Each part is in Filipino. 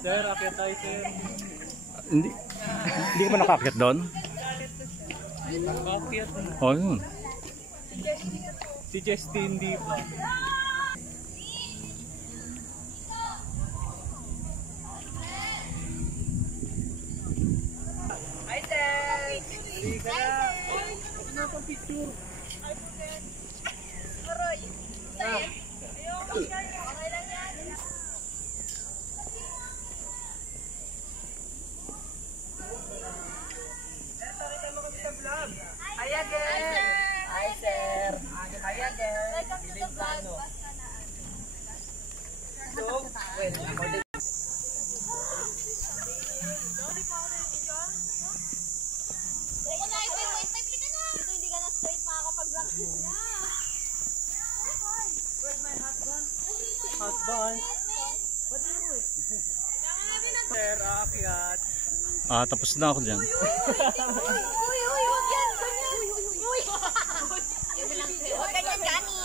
Sir, akyat tayo, sir. Hindi ka pa nakaakyat doon? Akyat. Oh, yun. Si Justin, di pa. Hi, sir! Hindi ka na. Huwag na akong picture. Aroy! Ayoko yan. Okay lang yan. Sir, pakita mo kami sa vlog. Hi again! Hi, sir! Hi again! Biling plano. So, well, ako din. Hindi ka na straight makakapag-vlog. Where's my husband? Husband. What do you do? Sir, akyat. Tapos na ako dyan. Uy, wag yan, ganyan. Uy. Huwag ganyan, Gani.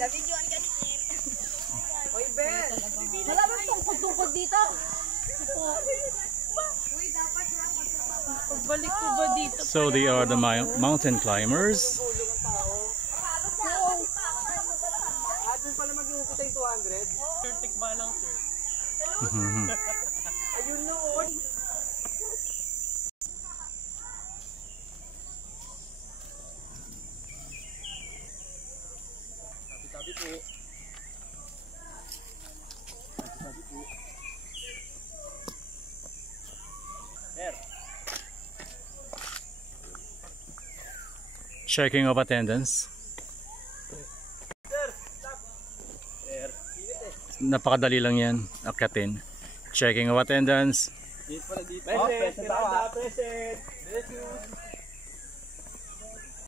Nabidyoan ka ni Sir. Oy, Ben! Wala bang tungkod-tungkod dito? Pagbalik ko ba dito? So they are the mountain climbers. Doon pala mag-iumpisa yung 200. Sir, tikba lang, sir. Ayun noon. Tabi-tabi po. Tabi-tabi po. Sir. Checking of attendance. Sir, stop. Sir. Napakadali lang yan. Akyatin. Checking of attendance. Dito pala dito. Present. Present. Present. Bless you.